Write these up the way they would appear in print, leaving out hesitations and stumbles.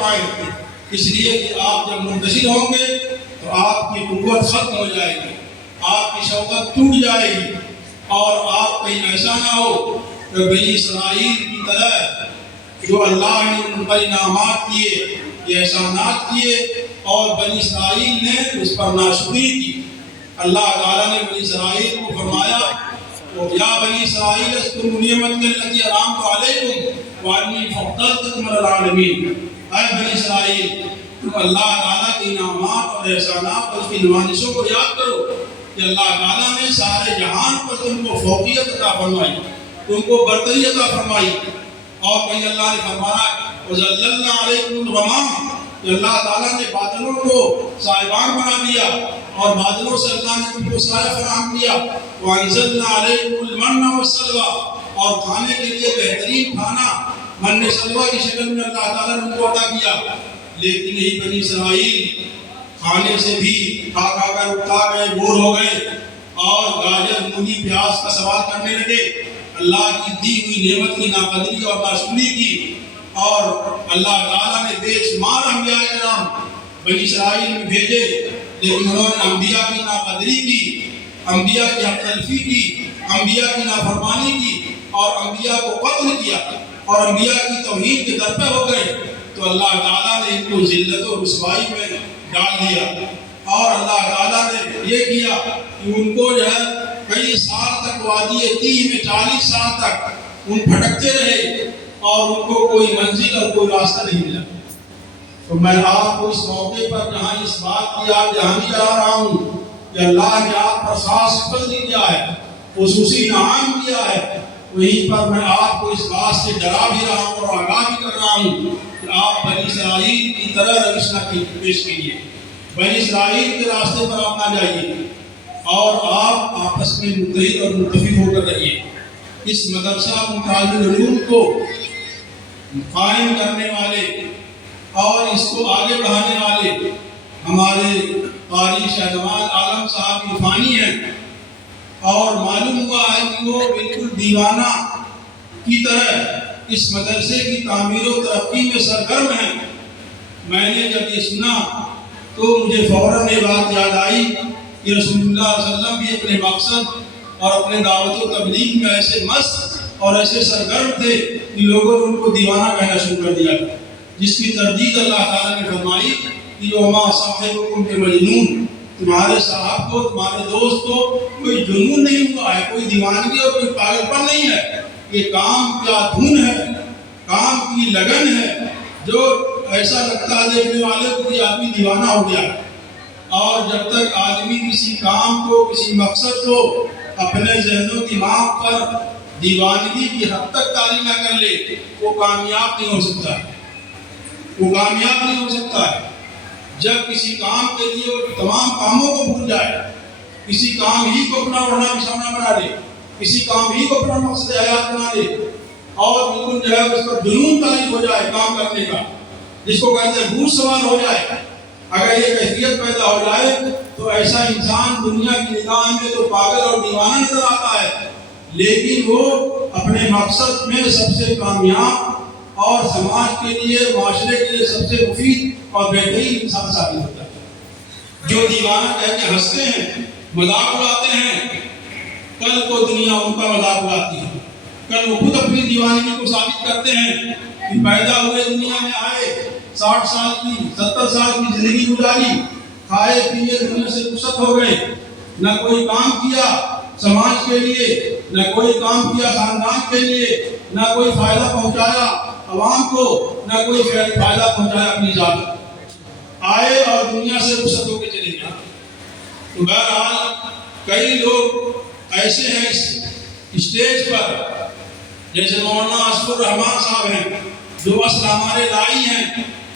پائیں، اس لیے کہ آپ جب منتشر ہوں گے تو آپ کی قوت ختم ہو جائے گی، آپ کی شوقت ٹوٹ جائے گی، اور آپ کہیں ایسا نہ ہو کہ بنی اسرائیل کی طرح جو اللہ نے ان پر انعامات کیے، یہ احسانات کیے، اور بنی اسرائیل نے اس پر ناشکری کی۔ اللہ تعالیٰ نے بنی اسرائیل کو فرمایا یا بنی اسرائیل اذکروا نعمتی التي انعمت علیکم وانی فضلتکم علی العالمین۔ اے بنی اسرائیل، تم اللہ تعالیٰ کے انعامات اور احسانات اور اس کی نمائشوں کو یاد کرو کہ اللہ تعالیٰ نے سارے جہان پر تم کو فوقیت عطا فرمائی، تم کو برتری عطا فرمائی۔ اور کہیں اللہ نے فرمایا وَظَلَّلْنَا عَلَيْكُمُ الْغَمَامَ، کہ اللہ تعالیٰ نے بادلوں کو سائبان بنا دیا، اور بادلوں سے اللہ نے تم کو سایہ فراہم کیا۔ وَأَنزَلْنَا عَلَيْكُمُ الْمَنَّ وَالسَّلْوَىٰ، اور کھانے کے لیے بہترین کھانا من سلوہ کی شکل میں اللہ تعالیٰ نے ان کو عطا کیا۔ لیکن یہی بنی اسرائیل کھانے سے بھی کھا کھا کر اکتا گئے، بور ہو گئے، اور گاجر مولی پیاز کا سوال کرنے لگے، اللہ کی دی ہوئی نعمت کی ناقدری اور ناشکری کی۔ اور اللہ تعالیٰ نے بے شمار انبیاء کرام بنی اسرائیل میں بھیجے، لیکن انہوں نے انبیاء کی ناقدری کی، انبیاء کی حق تلفی کی، انبیاء کی نافرمانی کی، اور انبیاء کو قتل کیا، اور انبیاء کی توحید کے در پہ ہو گئے۔ تو اللہ تعالیٰ نے ان کو ذلت و رسوائی میں ڈال دیا، اور اللہ تعالیٰ نے یہ کیا کہ ان کو جو ہے کئی سال تک وادی تیہ میں 40 سال تک ان بھٹکتے رہے، اور ان کو کوئی منزل اور کوئی راستہ نہیں ملا۔ تو میں آپ کو اس موقع پر جہاں اس بات کی یاد دہانی کرا رہا ہوں کہ اللہ نے آپ پر خاص فضل دیا ہے، خصوصی انعام دیا ہے، وہیں پر میں آپ کو اس بات سے ڈرا بھی رہا ہوں اور آگاہ بھی کر رہا ہوں کہ آپ بنی اسرائیل کی طرح روش نہ پیش کیجیے، بنی اسرائیل کے راستے پر آپ نہ جائیے، اور آپ آپس میں متحد اور متفق ہو کر رہیے۔ اس مدرسہ متعلق علوم کو قائم کرنے والے اور اس کو آگے بڑھانے والے ہمارے قاری شہنواز عالم صاحب عرفانی ہیں، اور معلوم ہوا ہے کہ وہ بالکل دیوانہ کی طرح اس مدرسے کی تعمیر و ترقی میں سرگرم ہیں۔ میں نے جب یہ سنا تو مجھے فوراً یہ بات یاد آئی کہ رسول اللہ صلی اللہ علیہ وسلم بھی اپنے مقصد اور اپنے دعوت و تبلیغ میں ایسے مست اور ایسے سرگرم تھے کہ لوگوں نے ان کو دیوانہ کہنا شروع کر دیا، جس کی تردید اللہ تعالیٰ نے فرمائی کہ وَمَا صَاحِبُكُم بِمَجْنُونٍ، تمہارے صاحب کو، تمہارے دوست کو کوئی جنون نہیں ہوا ہے، کوئی دیوانگی اور کوئی پاگل پن نہیں ہے۔ یہ کام کیا دھن ہے، کام کی لگن ہے، جو ایسا لگتا ہے دیکھنے والے کو کہ آدمی دیوانہ ہو گیا ہے۔ اور جب تک آدمی کسی کام کو، کسی مقصد کو اپنے ذہن و دماغ پر دیوانگی کی حد تک طاری نہ کر لے، وہ کامیاب نہیں ہو سکتا ہے، وہ کامیاب نہیں ہو سکتا ہے۔ جب کسی کام کے لیے وہ تمام کاموں کو بھول جائے، کسی کام ہی کو اپنا اڑنا بچھونا بنا لے، کسی کام ہی کو اپنا مقصد حیات بنا لے، اور بالکل جو ہے اس پر جنون طاری ہو جائے کام کرنے کا، جس کو کہتے ہیں بھوت سوار ہو جائے، اگر یہ کیفیت پیدا ہو جائے تو ایسا انسان دنیا کی نگاہ میں تو پاگل اور دیوانہ نظر آتا ہے، لیکن وہ اپنے مقصد میں سب سے کامیاب اور سماج کے لیے، معاشرے کے لیے سب سے مفید اور بہترین انسان ثابت ہوتا ہے۔ جو دیوانہ کہہ کے ہنستے ہیں، مذاق اڑاتے ہیں، کل کو دنیا ان کا مذاق اڑاتی ہے، کل وہ خود اپنی دیوانگی کو ثابت کرتے ہیں کہ پیدا ہوئے دنیا میں آئے، 60 سال کی 70 سال کی زندگی گزاری، کھائے پیے دنیا سے رخصت ہو گئے، نہ کوئی کام کیا سماج کے لیے، نہ کوئی کام کیا خاندان کے لیے، نہ کوئی فائدہ پہنچایا عوام کو، نہ کوئی فائدہ پہنچایا اپنی ذات، آئے اور دنیا سے رخصت ہو کے چلے گئے۔ تو بہرحال کئی لوگ ایسے ہیں اس اسٹیج پر، جیسے مولانا اصف الرحمان صاحب ہیں جو اصل ہمارے داعی ہیں،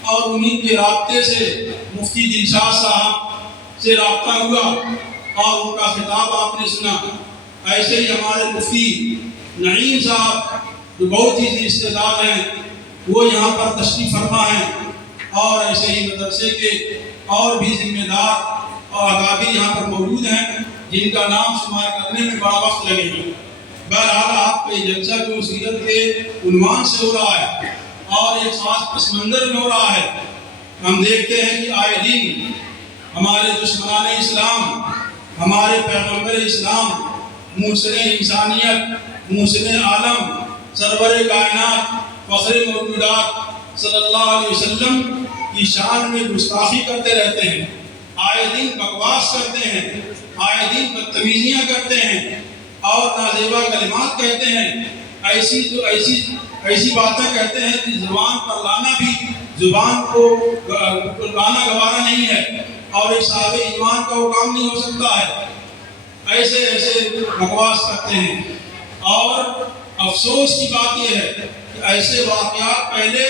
اور انہی کے رابطے سے مفتی دلشاد صاحب سے رابطہ ہوا اور ان کا خطاب آپ نے سنا۔ ایسے ہی ہمارے مفتی نعیم صاحب جو بہت ہی استعداد ہیں، وہ یہاں پر تشریف فرما ہیں، اور ایسے ہی مدرسے کے اور بھی ذمہ دار اور اکابر یہاں پر موجود ہیں جن کا نام شمار کرنے میں بڑا وقت لگے گا۔ بہرحال آپ کے جلسہ جو سیرت کے عنوان سے ہو رہا ہے، اور ایک خاص پس منظر میں ہو رہا ہے۔ ہم دیکھتے ہیں کہ آئے دن ہمارے دشمنان اسلام، ہمارے پیغمبر اسلام، محسن انسانیت، محسن عالم، سرور کائنات، فخر موجودات صلی اللہ علیہ وسلم کی شان میں گستاخی کرتے رہتے ہیں، آئے دن بکواس کرتے ہیں، آئے دن بدتمیزیاں کرتے ہیں اور نازیبا کلمات کہتے ہیں، ایسی باتیں کہتے ہیں کہ زبان پر لانا بھی زبان کو لانا گوارا نہیں ہے اور ایک صاحب ایمان کا وہ کام نہیں ہو سکتا ہے۔ ایسے بکواس کرتے ہیں۔ اور افسوس کی بات یہ ہے کہ ایسے واقعات پہلے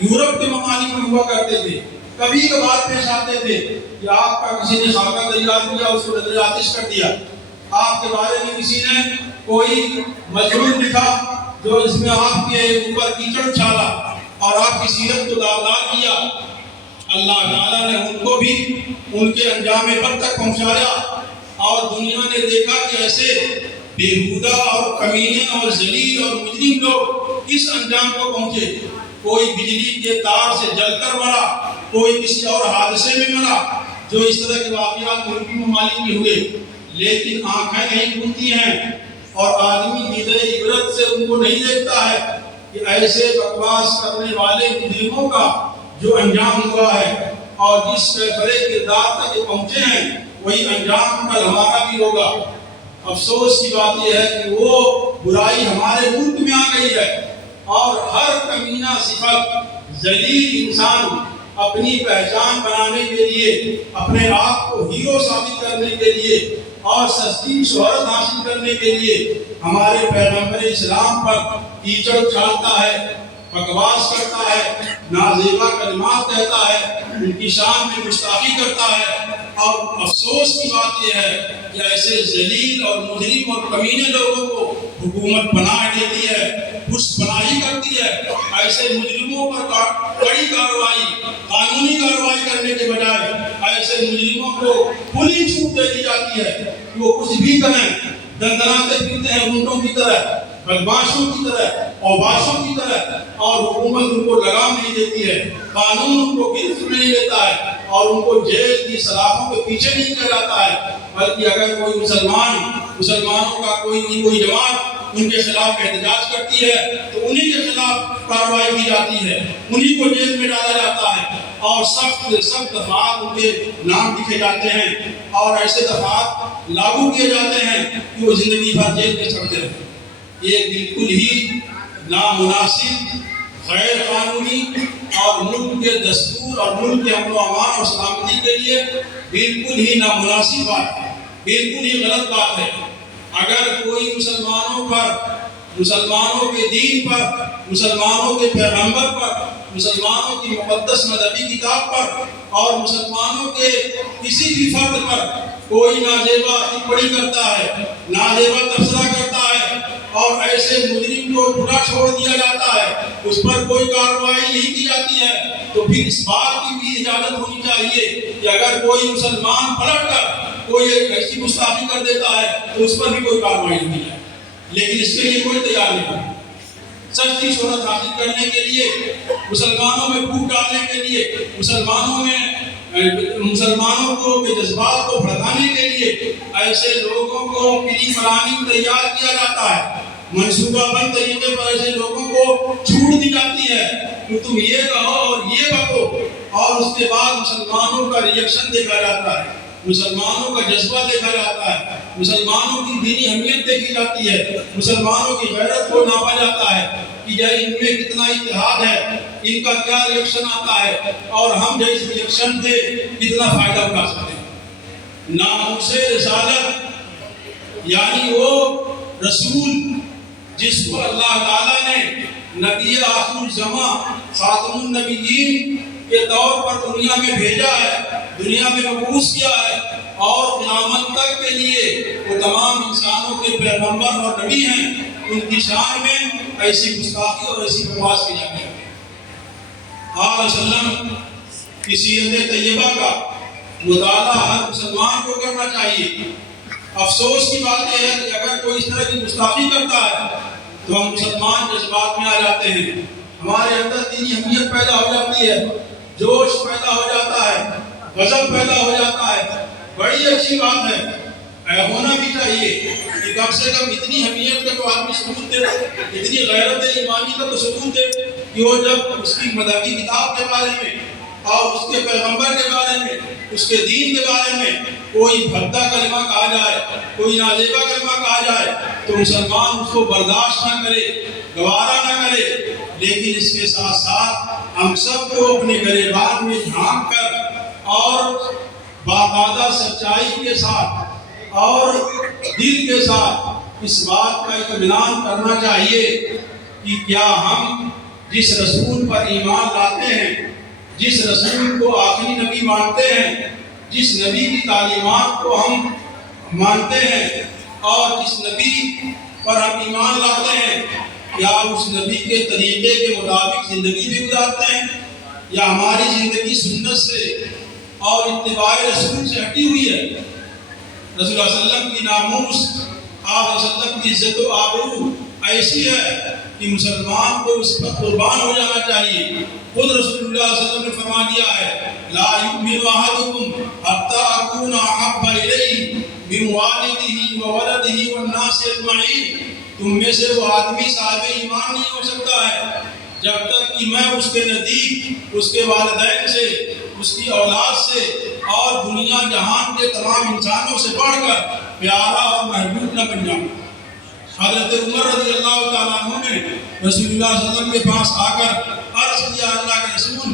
یورپ کے ممالک میں ہوا کرتے تھے، کبھی کبھار پیش آتے تھے کہ آپ کا کسی نے خاکہ تیار کیا، اس کو نظر آتش کر دیا، آپ کے بارے میں کسی نے کوئی مضمون لکھا جو اس میں آپ کے اوپر کیچڑ اچھالا اور آپ کی سیرت کو داغدار کیا۔ اللہ تعالیٰ نے ان کو بھی ان کے انجام بد تک پہنچایا اور دنیا نے دیکھا کہ ایسے بےہودہ اور کمینے اور ذلیل اور مجرم لوگ اس انجام کو پہنچے۔ کوئی بجلی کے تار سے جل کر مرا، کوئی کسی اور حادثے میں مرا، جو اس طرح کے واقعات ملکی ممالک میں ہوئے، لیکن آنکھیں نہیں کھلتی ہیں اور آدمی دیدہ عبرت سے ان کو نہیں دیکھتا ہے کہ ایسے بکواس کرنے والے مجرموں کا جو انجام ہوا ہے اور جس فیصلے کردار تک یہ پہنچے ہیں وہی انجام کل ہمارا بھی ہوگا۔ افسوس کی بات یہ ہے کہ وہ برائی ہمارے ملک میں آ گئی ہے اور ہر کمینہ صفت ذلیل انسان اپنی پہچان بنانے کے لیے، اپنے آپ کو ہیرو ثابت کرنے کے لیے اور سستی شہرت حاصل کرنے کے لیے ہمارے پیغمبر اسلام پر کیچڑ اچھالتا ہے، بکواس کرتا ہے، نازیبا کلمات کہتا ہے، ان کی شان میں گستاخی کرتا ہے۔ اور افسوس کی بات یہ ہے کہ ایسے ذلیل اور مجرم اور کمینے لوگوں کو حکومت پناہ دیتی ہے، پناہی کرتی ہے۔ ایسے مجرموں پر کڑی کارروائی، قانونی کارروائی کرنے کے بجائے ایسے مجرموں کو کھلی چھوٹ دے دی جاتی ہے کہ وہ کچھ بھی کریں، دندناتے پھرتے ہیں اونٹوں کی طرح، بدماشوں کی طرح، اوباشوں کی طرح، اور حکومت ان کو لگام نہیں دیتی ہے، قانون ان کو گرفت نہیں لیتا ہے اور ان کو جیل کی سلاخوں کے پیچھے نہیں کیا جاتا ہے، بلکہ اگر کوئی مسلمانوں کا کوئی جماعت ان کے خلاف احتجاج کرتی ہے تو انہی کے خلاف کارروائی کی جاتی ہے، انہی کو جیل میں ڈالا جاتا ہے اور سخت دفعات ان کے نام لکھے جاتے ہیں اور ایسے دفعات لاگو کیے جاتے ہیں کہ وہ زندگی بھر جیل میں سڑتے رہتے ہیں۔ یہ بالکل ہی نامناسب، غیر قانونی اور ملک کے دستور اور ملک کے امن و امان اور سلامتی کے لیے بالکل ہی نامناسب بات ہے، بالکل ہی غلط بات ہے۔ اگر کوئی مسلمانوں پر، مسلمانوں کے دین پر، مسلمانوں کے پیغمبر پر، مسلمانوں کی مقدس مذہبی کتاب پر اور مسلمانوں کے کسی بھی فرد پر کوئی نازیبا ٹپڑی کرتا ہے، نازیبا تبصرہ کرتا ہے اور ایسے مجرم کو کھلا چھوڑ دیا جاتا ہے، اس پر کوئی کارروائی نہیں کی جاتی ہے، تو پھر اس بات کی بھی اجازت ہونی چاہیے کہ اگر کوئی مسلمان پلٹ کر کوئی ایسی گستاخی کر دیتا ہے تو اس پر بھی کوئی کارروائی نہیں کی جائے، لیکن اس کے لیے کوئی تیار نہیں۔ سچی شہرت حاصل کرنے کے لیے، مسلمانوں میں پھوٹ ڈالنے کے لیے، مسلمانوں کو کے جذبات کو بھڑکانے کے لیے ایسے لوگوں کو پری پلاننگ تیار کیا جاتا ہے، منصوبہ بند طریقے پر ایسے لوگوں کو چھوٹ دی جاتی ہے کہ تم یہ کہو اور یہ بکو، اور اس کے بعد مسلمانوں کا ریئیکشن دیکھا جاتا ہے، مسلمانوں کا جذبہ دیکھا جاتا ہے، مسلمانوں کی دینی اہمیت دیکھی جاتی ہے، مسلمانوں کی غیرت کو ناپا جاتا ہے کہ ان میں کتنا اتحاد ہے، ان کا کیا ریئیکشن آتا ہے اور ہم جو اس ریئیکشن سے کتنا فائدہ اٹھا سکتے ہیں۔ ناموس رسالت یعنی وہ رسول جس کو اللہ تعالیٰ نے نبی آخر الزماں، خاتم النبیین کے طور پر دنیا میں بھیجا ہے، دنیا میں مبعوث کیا ہے اور قیامت تک کے لیے وہ تمام انسانوں کے پیغمبر اور نبی ہیں، ان کی شان میں ایسی گستاخی اور ایسی بکواس کی جاتی ہے۔ آل وسلم کی سیرت طیبہ کا مطالعہ ہر مسلمان کو کرنا چاہیے۔ افسوس کی بات یہ ہے کہ اگر کوئی اس طرح کی گستاخی کرتا ہے تو ہم مسلمان جذبات میں آ جاتے ہیں ہمارے اندر دینی اہمیت پیدا ہو جاتی ہے، جوش پیدا ہو جاتا ہے، غضب پیدا ہو جاتا ہے۔ بڑی اچھی بات ہے، ہونا بھی چاہیے کہ کم سے کم اتنی اہمیت کا تو آدمی ثبوت دے، اتنی غیرت ایمانی کا تو ثبوت دے کہ وہ جب اس کی مذہبی کتاب کے بارے میں اور اس کے پیغمبر کے بارے میں، اس کے دین کے بارے میں کوئی بھدا کلمہ کہا جائے، کوئی نازیبہ کلمہ کہا جائے تو مسلمان اس کو برداشت نہ کرے، گوارا نہ کرے۔ لیکن اس کے ساتھ ساتھ ہم سب کو اپنے گریبان میں جھانک کر اور باقاعدہ سچائی کے ساتھ اور دل کے ساتھ اس بات کا اطمینان کرنا چاہیے کہ کیا ہم جس رسول پر ایمان لاتے ہیں، جس رسول کو آخری نبی مانتے ہیں، جس نبی کی تعلیمات کو ہم مانتے ہیں اور جس نبی پر ہم ایمان لاتے ہیں، کیا اس نبی کے طریقے کے مطابق زندگی بھی گزارتے ہیں یا ہماری زندگی سنت سے اور اتباع رسول سے ہٹی ہوئی ہے؟ رسول اللہ صلی اللہ علیہ وسلم کی ناموس، آپ صلی اللہ علیہ وسلم کی عزت و آبرو ایسی ہے کہ مسلمان کو اس پر قربان ہو جانا چاہیے۔ خود رسول اللہ صلی اللہ علیہ وسلم نے فرما دیا ہے، لا یؤمن احدکم حتی اکون احب الیہ من والدہ وولدہ والناس اجمعین۔ تم میں سے وہ آدمی صاحب ایمان نہیں ہو سکتا ہے جب تک کہ میں اس کے نزدیک اس کے والدین سے، اس کی اولاد سے اور دنیا جہان کے تمام انسانوں سے بڑھ کر پیارا اور محبوب نہ بن جاؤں۔ حضرت عمر رضی اللہ تعالیٰ عنہ نے رسول اللہ صلی اللہ علیہ وسلم کے پاس آ کر عرض کیا، اللہ کے رسول،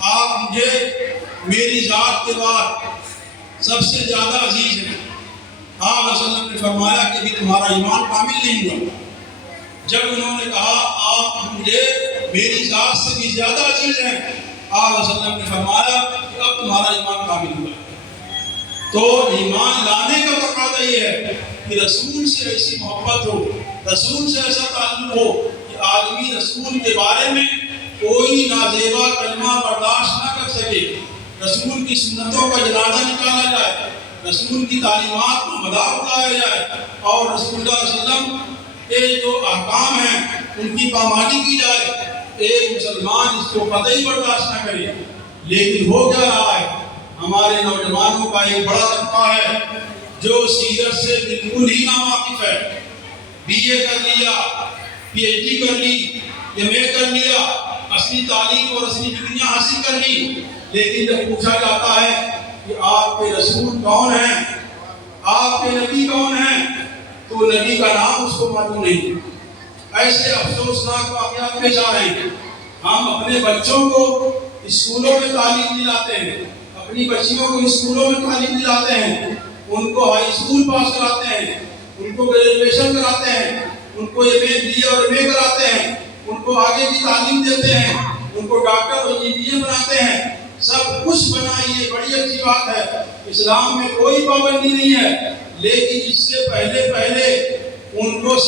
آپ مجھے میری ذات کے بعد سب سے زیادہ عزیز ہیں۔ آپ صلی اللہ علیہ وسلم نے فرمایا کہ بھی تمہارا ایمان کامل نہیں ہوا۔ جب انہوں نے کہا آپ مجھے میری ذات سے بھی زیادہ عزیز ہیں، آپ صلی اللہ علیہ وسلم نے فرمایا کہ اب تمہارا ایمان کامل ہوا۔ تو ایمان لانے کا تقاضا یہ ہے کہ رسول سے ایسی محبت ہو، رسول سے ایسا تعلق ہو کہ آدمی رسول کے بارے میں کوئی نازیبا کلمہ برداشت نہ کر سکے، رسول کی سنتوں کا جنازہ نکالا جائے، رسول کی تعلیمات کو مذاق اٹھایا جائے اور رسول اللہ صلی اللہ علیہ وسلم کے جو احکام ہیں ان کی پامالی کی جائے۔ ایک مسلمان اس کو قطعی برداشت نہ کرے۔ لیکن ہو کیا رہا ہے، ہمارے نوجوانوں کا ایک بڑا طبقہ ہے جو سیرت سے بالکل ہی ناواقف ہے۔ BA کر لیا، PhD کر لی، MA کر لیا، اصلی تعلیم اور اصلی ڈگریاں حاصل کر لی، لیکن جب پوچھا جاتا ہے کہ آپ کے رسول کون ہیں، آپ کے نبی کون ہیں، تو نبی کا نام اس کو معلوم نہیں۔ ایسے افسوسناک واقعات پیش آ رہے ہیں۔ ہم اپنے بچوں کو اسکولوں میں تعلیم دلاتے ہیں، اپنی بچیوں کو اسکولوں میں تعلیم دلاتے ہیں، ان کو ہائی اسکول پاس کراتے ہیں، ان کو گریجویشن کراتے ہیں، ان کو BA اور MA کراتے ہیں، ان کو آگے کی تعلیم دیتے ہیں، ان کو ڈاکٹر اور انجینئر بناتے ہیں۔ سب کچھ بنائیے، بڑی اچھی بات ہے، اسلام میں کوئی پابندی نہیں ہے، لیکن اس سے پہلے ان کو